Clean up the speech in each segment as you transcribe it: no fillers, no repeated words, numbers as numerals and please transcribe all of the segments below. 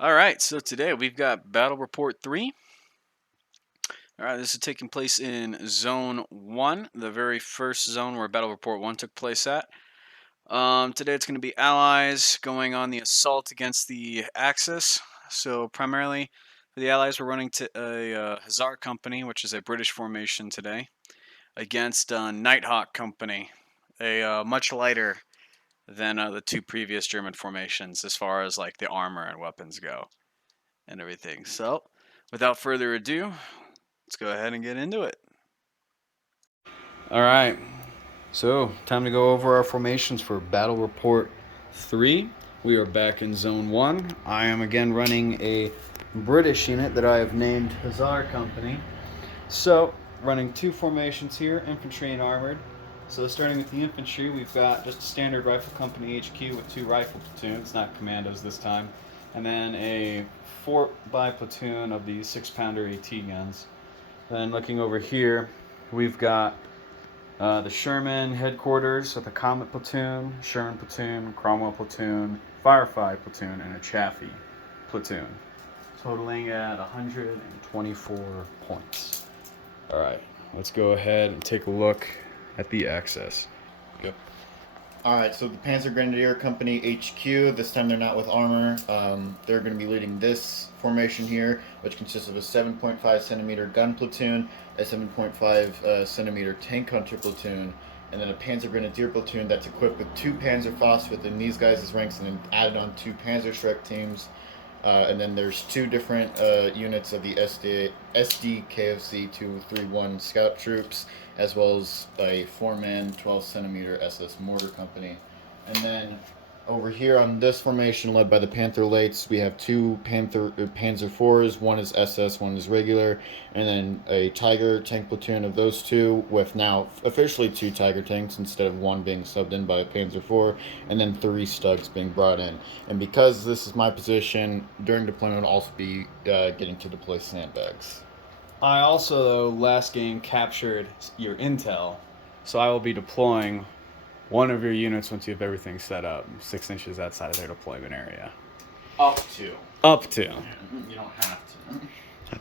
All right, so today we've got Battle Report 3. All right, this is taking place in Zone 1, the very first zone where Battle Report 1 took place at. Today it's going to be Allies going on the assault against the Axis. So primarily for the Allies, we're running to a Hussar Company, which is a British formation today, against Nighthawk Company, a much lighter than the two previous German formations as far as like the armor and weapons go and everything. So, without further ado, let's go ahead and get into it. All right. So, time to go over our formations for Battle Report 3. We are back in Zone 1. I am again running a British unit that I have named Hussar Company. So, running two formations here, infantry and armored. So, starting with the infantry, we've got just a standard rifle company HQ with two rifle platoons, not commandos this time, and then a 4x platoon of the 6-pounder AT guns. Then looking over here, we've got the Sherman headquarters with a Comet platoon, Sherman platoon, Cromwell platoon, Firefly platoon, and a Chaffee platoon, totaling at 124 points. All right, let's go ahead and take a look at the access. Go. Alright, so the Panzer Grenadier Company HQ, this time they're not with armor. They're going to be leading this formation here, which consists of a 7.5 centimeter gun platoon, a 7.5 centimeter tank hunter platoon, and then a Panzer Grenadier platoon that's equipped with two Panzerfaust within these guys' ranks, and then added on two Panzerschreck teams. And then there's two different units of the SD KFC 231 scout troops, as well as a 4-man 12 centimeter SS mortar company. And then over here on this formation, led by the Panther Lates, we have two Panzer IVs. One is SS, one is regular, and then a Tiger tank platoon of those two, with now officially two Tiger tanks instead of one being subbed in by a Panzer IV, and then three Stugs being brought in. And because this is my position, during deployment I'll also be getting to deploy sandbags. I also, though, last game captured your intel, so I will be deploying one of your units once you have everything set up, 6 inches outside of their deployment area. Up to. Up to. You don't have to.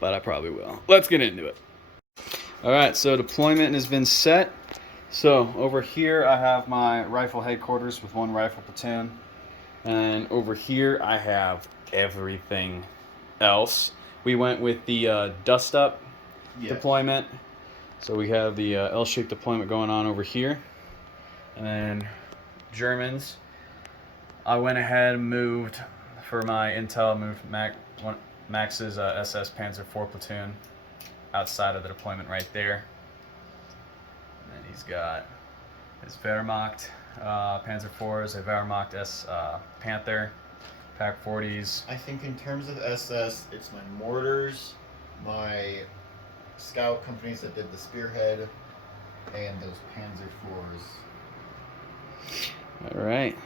But I probably will. Let's get into it. All right, so deployment has been set. So over here I have my rifle headquarters with one rifle platoon. And over here I have everything else. We went with the dust up deployment. So we have the L-shaped deployment going on over here. And then Germans, I went ahead and moved for my intel, moved Max's SS Panzer IV platoon outside of the deployment right there. And then he's got his Wehrmacht Panzer IVs, a Wehrmacht S Panther, Pack 40s. I think in terms of SS, it's my mortars, my scout companies that did the Spearhead, and those Panzer IVs. All right.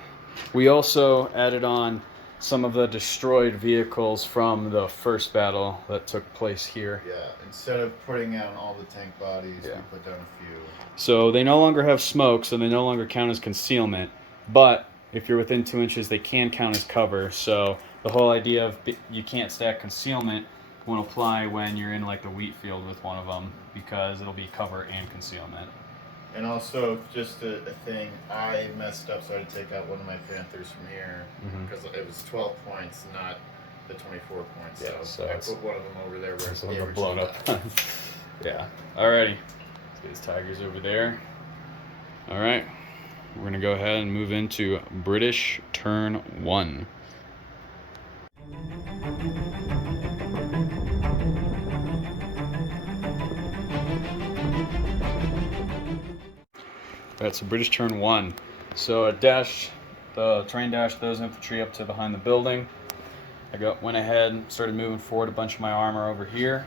We also added on some of the destroyed vehicles from the first battle that took place here. Yeah, instead of putting out all the tank bodies, we put down a few. So they no longer have smoke, so they no longer count as concealment. But if you're within 2 inches, they can count as cover. So the whole idea of you can't stack concealment won't apply when you're in like the wheat field with one of them, because it'll be cover and concealment. And also, just a thing, I messed up, so I had to take out one of my Panthers from here, because it was 12 points, not the 24 points. Yeah, so I put one of them over there where it's blown up. Yeah. Alrighty. Let's get his Tigers over there. Alright. We're going to go ahead and move into British turn 1. Alright, so British turn 1. So the train dashed those infantry up to behind the building. I went ahead and started moving forward a bunch of my armor over here.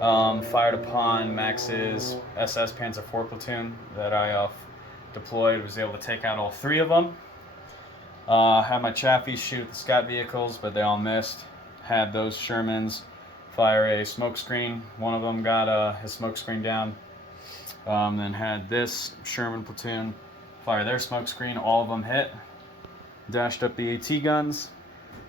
Fired upon Max's SS Panzer IV platoon that I deployed. Was able to take out all three of them. Had my Chaffies shoot at the scout vehicles, but they all missed. Had those Shermans fire a smoke screen. One of them got his smoke screen down. Then had this Sherman platoon fire their smoke screen. All of them hit. Dashed up the AT guns.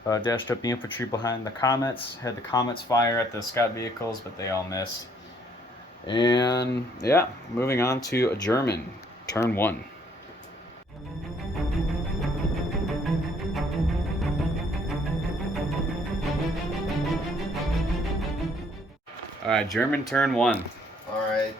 Dashed up the infantry behind the comets. Had the comets fire at the scout vehicles, but they all missed. And yeah, moving on to a German. Turn 1. Alright, German turn 1. Alright,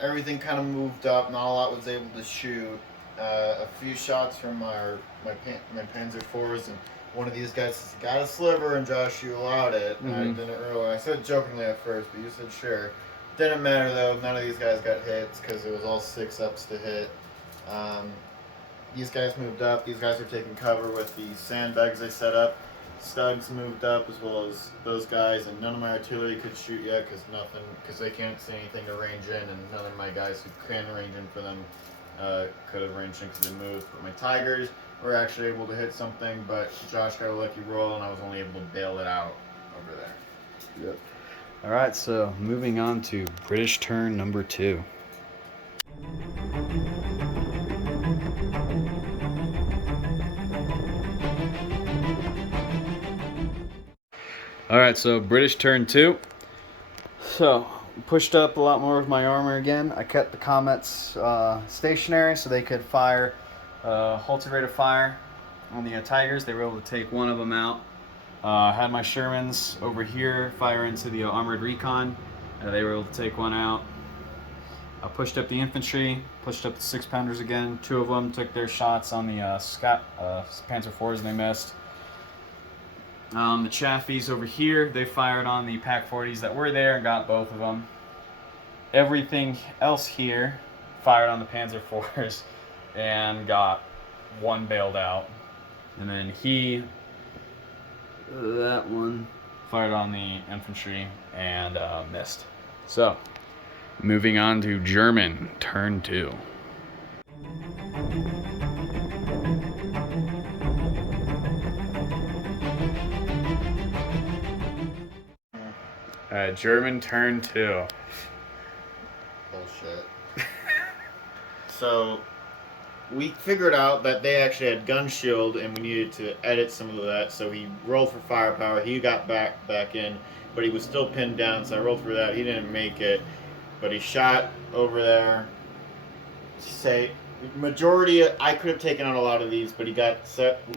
everything kind of moved up. Not a lot was able to shoot. A few shots from my Panzer IVs, and one of these guys got a sliver, and Josh, you allowed it. And I didn't really. I said jokingly at first, but you said sure. Didn't matter though. None of these guys got hits because it was all 6-ups to hit. These guys moved up. These guys are taking cover with the sandbags they set up. Stugs moved up as well as those guys, and none of my artillery could shoot yet because they can't see anything to range in, and none of my guys who can range in for them could have ranged in because they moved. But my Tigers were actually able to hit something, but Josh got a lucky roll, and I was only able to bail it out over there. Yep. All right, so moving on to British turn number 2. All right, so British turn 2. So pushed up a lot more of my armor again. I kept the comets stationary so they could fire halter rate of fire on the Tigers. They were able to take one of them out. Had my Shermans over here fire into the armored recon. They were able to take one out. I pushed up the infantry, pushed up the 6-pounders again. 2 of them took their shots on the Panzer IVs and they missed. The Chaffies over here, they fired on the Pack 40s that were there and got both of them. Everything else here fired on the Panzer IVs and got one bailed out. And then that one, fired on the infantry and missed. So, moving on to German, turn 2. German turn 2. Bullshit. So, we figured out that they actually had gun shield, and we needed to edit some of that. So he rolled for firepower. He got back in, but he was still pinned down. So I rolled for that. He didn't make it, but he shot over there. Say majority. I could have taken out a lot of these, but he got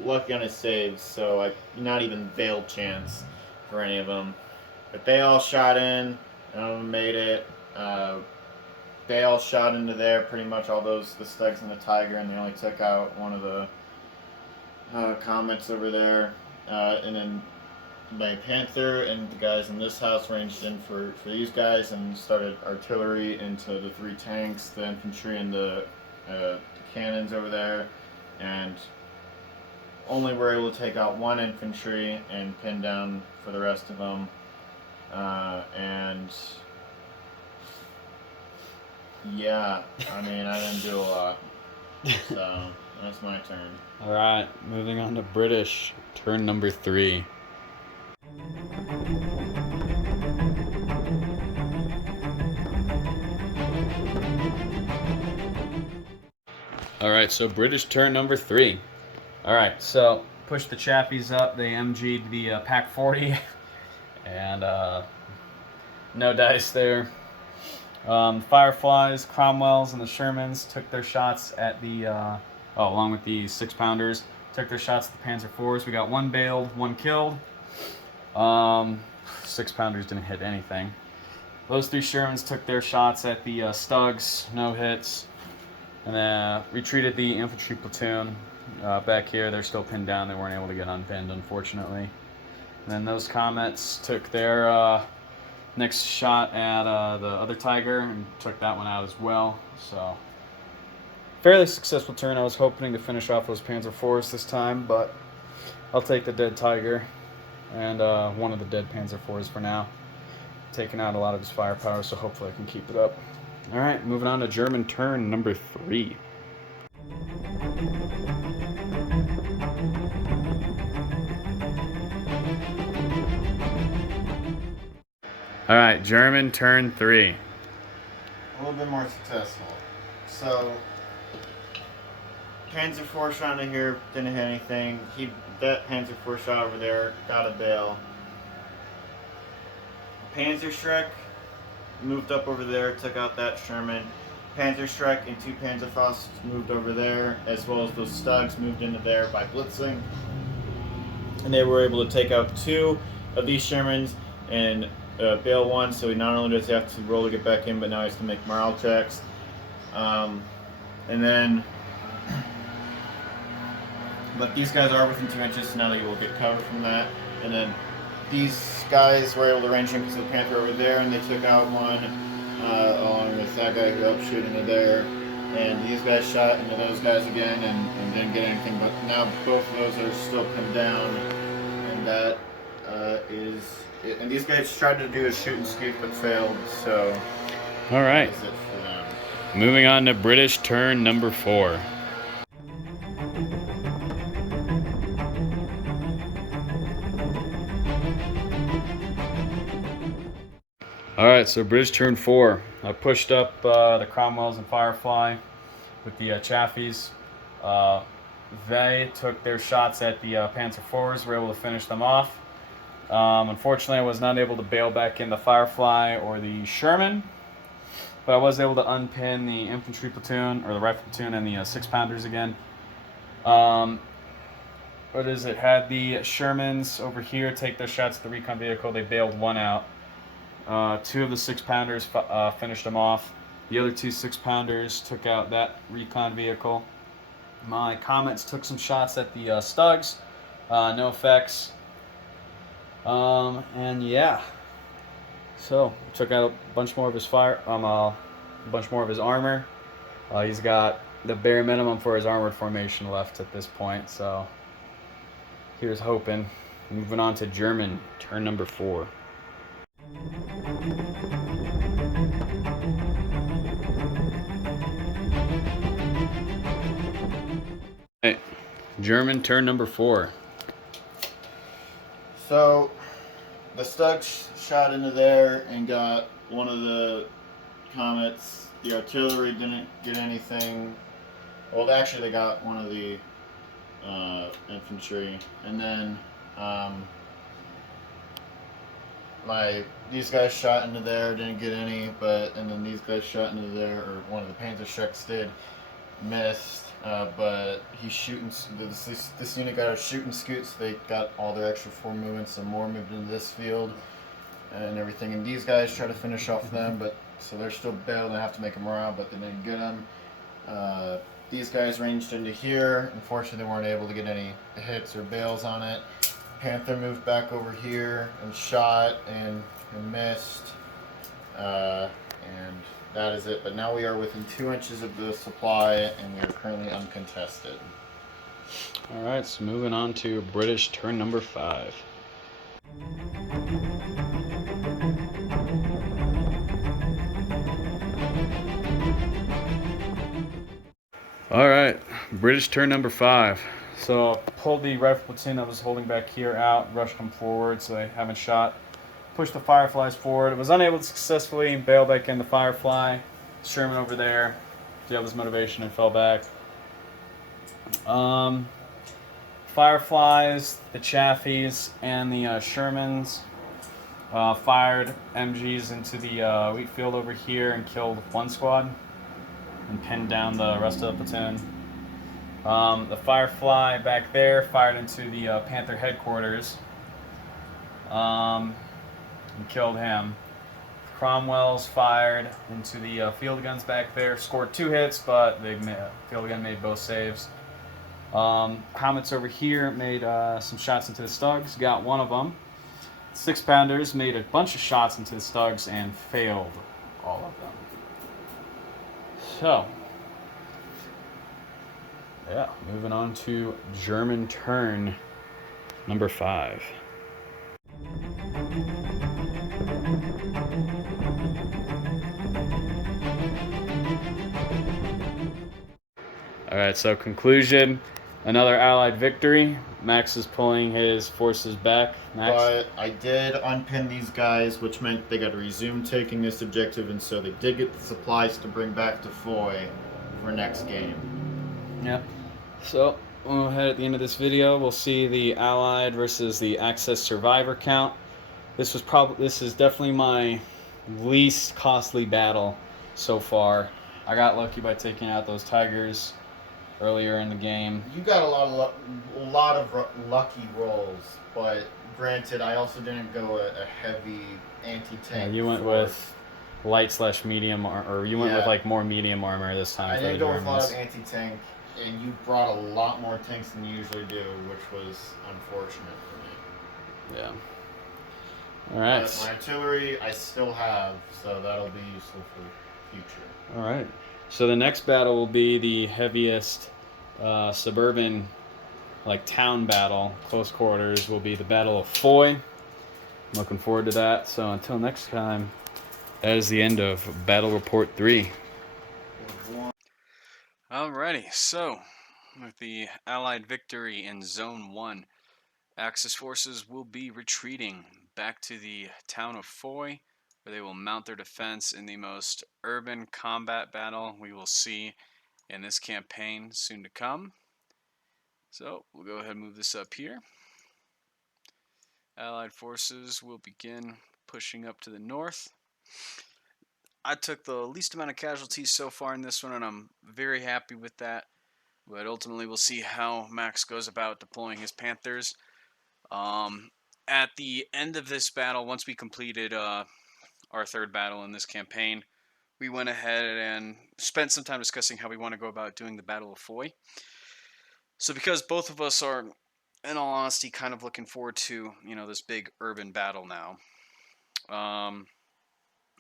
lucky on his saves. So not even veiled chance for any of them. But they all shot in. None of them made it. They all shot into there, pretty much all the Stugs and the Tiger, and they only took out one of the comets over there. And then my Panther and the guys in this house ranged in for these guys and started artillery into the 3 tanks, the infantry, and the cannons over there. And only were able to take out 1 infantry and pin down for the rest of them. And yeah, I mean, I didn't do a lot. So, that's my turn. Alright, moving on to British, turn number 3. Alright, so British turn number 3. Alright, so push the Chaffies up, they MG'd the Pack 40, and no dice there. Fireflies, Cromwells, and the Shermans took their shots at the, along with the 6-pounders, took their shots at the Panzer IVs. We got 1 bailed, 1 killed. 6-pounders didn't hit anything. Those 3 Shermans took their shots at the Stugs, no hits. And then retreated the infantry platoon. Back here, they're still pinned down. They weren't able to get unpinned, unfortunately. And then those comets took their next shot at the other Tiger and took that one out as well. So, fairly successful turn. I was hoping to finish off those Panzer IVs this time, but I'll take the dead Tiger and one of the dead Panzer IVs for now. Taking out a lot of his firepower, so hopefully I can keep it up. Alright, moving on to German turn number 3. Alright, German turn 3. A little bit more successful. So, Panzer IV shot in here, didn't hit anything. He that Panzer IV shot over there, got a bail. Panzerschreck moved up over there, took out that Sherman. Panzerschreck and 2 Panzerfausts moved over there, as well as those Stugs moved into there by blitzing. And they were able to take out 2 of these Shermans and bail 1, so he not only does he have to roll to get back in, but now he has to make morale checks. And then, but these guys are within 2 inches, so now they will get cover from that. And then these guys were able to range in because of the Panther over there, and they took out one along with that guy who helped shoot into there. And these guys shot into those guys again and didn't get anything, but now both of those are still pinned down. And that is it. And these guys tried to do a shoot and scoop but failed, so All right. that's it for them. Moving on to British turn number 4. Alright, so British turn 4. I pushed up the Cromwells and Firefly with the Chaffies. They took their shots at the Panzer IVs, were able to finish them off. Unfortunately, I was not able to bail back in the Firefly or the Sherman, but I was able to unpin the infantry platoon, or the rifle platoon, and the 6-pounders again. What is it? Had the Shermans over here take their shots at the recon vehicle. They bailed one out. 2 of the 6-pounders finished them off. The other 2 6-pounders took out that recon vehicle. My Comets took some shots at the Stugs. No effects. And yeah. So took out a bunch more of his a bunch more of his armor. He's got the bare minimum for his armored formation left at this point. So here's hoping. Moving on to German turn number 4. Hey, German turn number 4. So the Stugs shot into there and got one of the Comets. The artillery didn't get anything. Well, actually, they got one of the infantry, and then these guys shot into there, didn't get any, and then these guys shot into there, or one of the Panzerschrecks did, missed, but he's shooting. This unit got a shooting scoot, so they got all their extra 4 movements, some more moved into this field and everything. And these guys try to finish off them, but so they're still bailed and have to make a morale, but they didn't get them. These guys ranged into here. Unfortunately, they weren't able to get any hits or bails on it. Panther moved back over here and shot and missed. And that is it. But now we are within 2 inches of the supply, and we are currently uncontested. All right, so moving on to British turn number 5. All right, British turn number 5. So pulled the rifle platoon that was holding back here out, rushed them forward so they haven't shot. Pushed the Fireflies forward. Was unable to successfully bail back in the Firefly. Sherman over there, jailed his motivation and fell back. Fireflies, the Chaffies, and the Shermans fired MGs into the wheat field over here and killed one squad and pinned down the rest of the platoon. The Firefly back there fired into the Panther headquarters and killed him. Cromwell's fired into the field guns back there, scored 2 hits, but the field gun made both saves. Comets over here made some shots into the Stugs, got one of them. 6-pounders made a bunch of shots into the Stugs and failed all of them. So, yeah, moving on to German turn number 5. All right, so conclusion, another Allied victory. Max is pulling his forces back. Max? But I did unpin these guys, which meant they got to resume taking this objective, and so they did get the supplies to bring back to Foy for next game. Yep. So ahead at the end of this video, we'll see the Allied versus the Axis survivor count. This is definitely my least costly battle so far. I got lucky by taking out those Tigers earlier in the game. You got a lot of lucky rolls, but granted, I also didn't go a heavy anti-tank. You went force. with light/medium, or you went with like more medium armor this time. I for didn't the go with a lot of Germans. anti-tank, and you brought a lot more tanks than you usually do, which was unfortunate for me. Yeah. All right. But my artillery, I still have, so that'll be useful for future. All right. So the next battle will be the heaviest suburban, like town battle, close quarters. Will be the Battle of Foy. I'm looking forward to that. So until next time, that is the end of Battle Report 3. Alrighty, so with the Allied victory in Zone 1, Axis forces will be retreating back to the town of Foy, where they will mount their defense in the most urban combat battle we will see in this campaign soon to come. So we'll go ahead and move this up here. Allied forces will begin pushing up to the north. I took the least amount of casualties so far in this one, and I'm very happy with that. But ultimately, we'll see how Max goes about deploying his Panthers. At the end of this battle, once we completed our third battle in this campaign, we went ahead and spent some time discussing how we want to go about doing the Battle of Foy. So because both of us are, in all honesty, kind of looking forward to, this big urban battle now,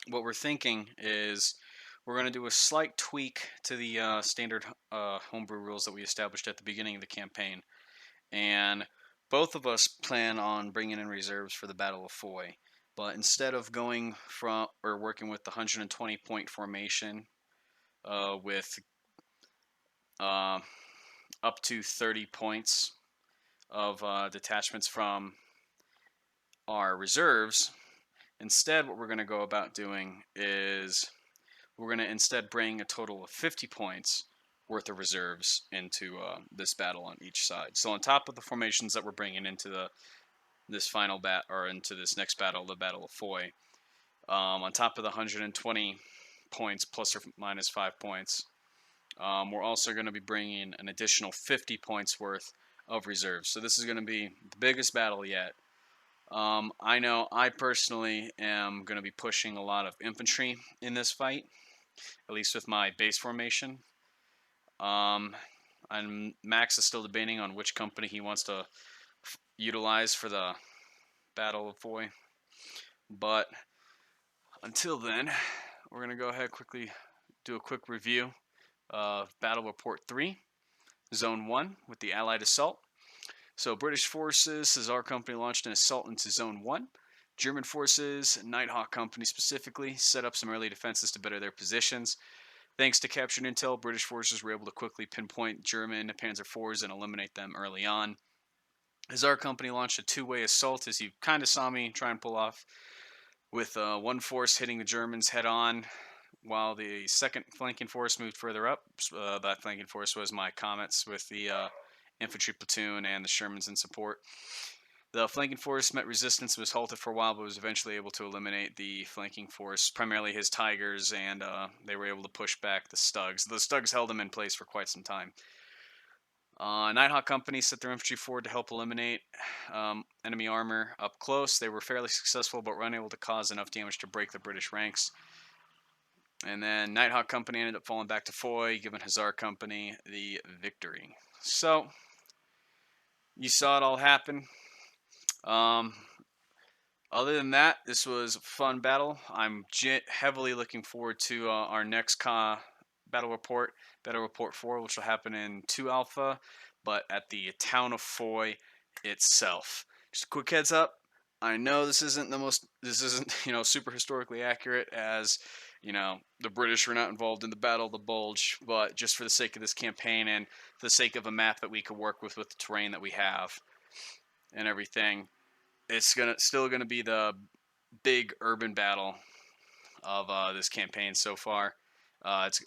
what we're thinking is we're going to do a slight tweak to the standard homebrew rules that we established at the beginning of the campaign. And both of us plan on bringing in reserves for the Battle of Foy. But instead of going from or working with the 120 point formation with uh, up to 30 points of detachments from our reserves, instead what we're going to go about doing is we're going to instead bring a total of 50 points worth of reserves into this battle on each side. So on top of the formations that we're bringing into this final or into this next battle, the Battle of Foy, on top of the 120 points plus or minus 5 points, we're also going to be bringing an additional 50 points worth of reserves. So this is going to be the biggest battle yet. I know I personally am going to be pushing a lot of infantry in this fight, at least with my base formation. And Max is still debating on which company he wants to utilize for the Battle of Foy. But until then, we're going to go ahead quickly do a quick review of Battle Report 3, Zone 1 with the Allied assault. So British forces, Cesar Company launched an assault into Zone 1. German forces, Nighthawk Company specifically, set up some early defenses to better their positions. Thanks to captured intel, British forces were able to quickly pinpoint German Panzer IVs and eliminate them early on. Cesar Company launched a two-way assault, as you kind of saw me try and pull off, with one force hitting the Germans head-on, while the second flanking force moved further up. That flanking force was my Comets with the infantry platoon and the Shermans in support. The flanking force met resistance and was halted for a while, but was eventually able to eliminate the flanking force, primarily his Tigers, and they were able to push back the Stugs. The Stugs held them in place for quite some time. Nighthawk Company set their infantry forward to help eliminate enemy armor up close. They were fairly successful, but were unable to cause enough damage to break the British ranks. And then Nighthawk Company ended up falling back to Foy, giving Hussar Company the victory. So, you saw it all happen. Other than that, this was a fun battle. I'm heavily looking forward to our next battle report, Battle Report 4, which will happen in 2 Alpha, but at the town of Foy itself. Just a quick heads up. I know this isn't super historically accurate, as the British were not involved in the Battle of the Bulge, but just for the sake of this campaign and for the sake of a map that we could work with the terrain that we have and everything, it's still gonna be the big urban battle of this campaign so far. It's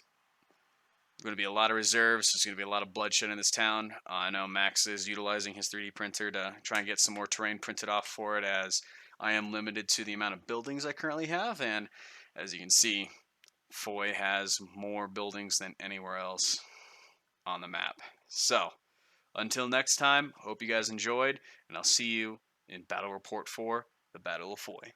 going to be a lot of reserves. There's going to be a lot of bloodshed in this town. I know Max is utilizing his 3D printer to try and get some more terrain printed off for it, as I am limited to the amount of buildings I currently have. And as you can see, Foy has more buildings than anywhere else on the map. So until next time, hope you guys enjoyed, and I'll see you in Battle Report 4, the Battle of Foy.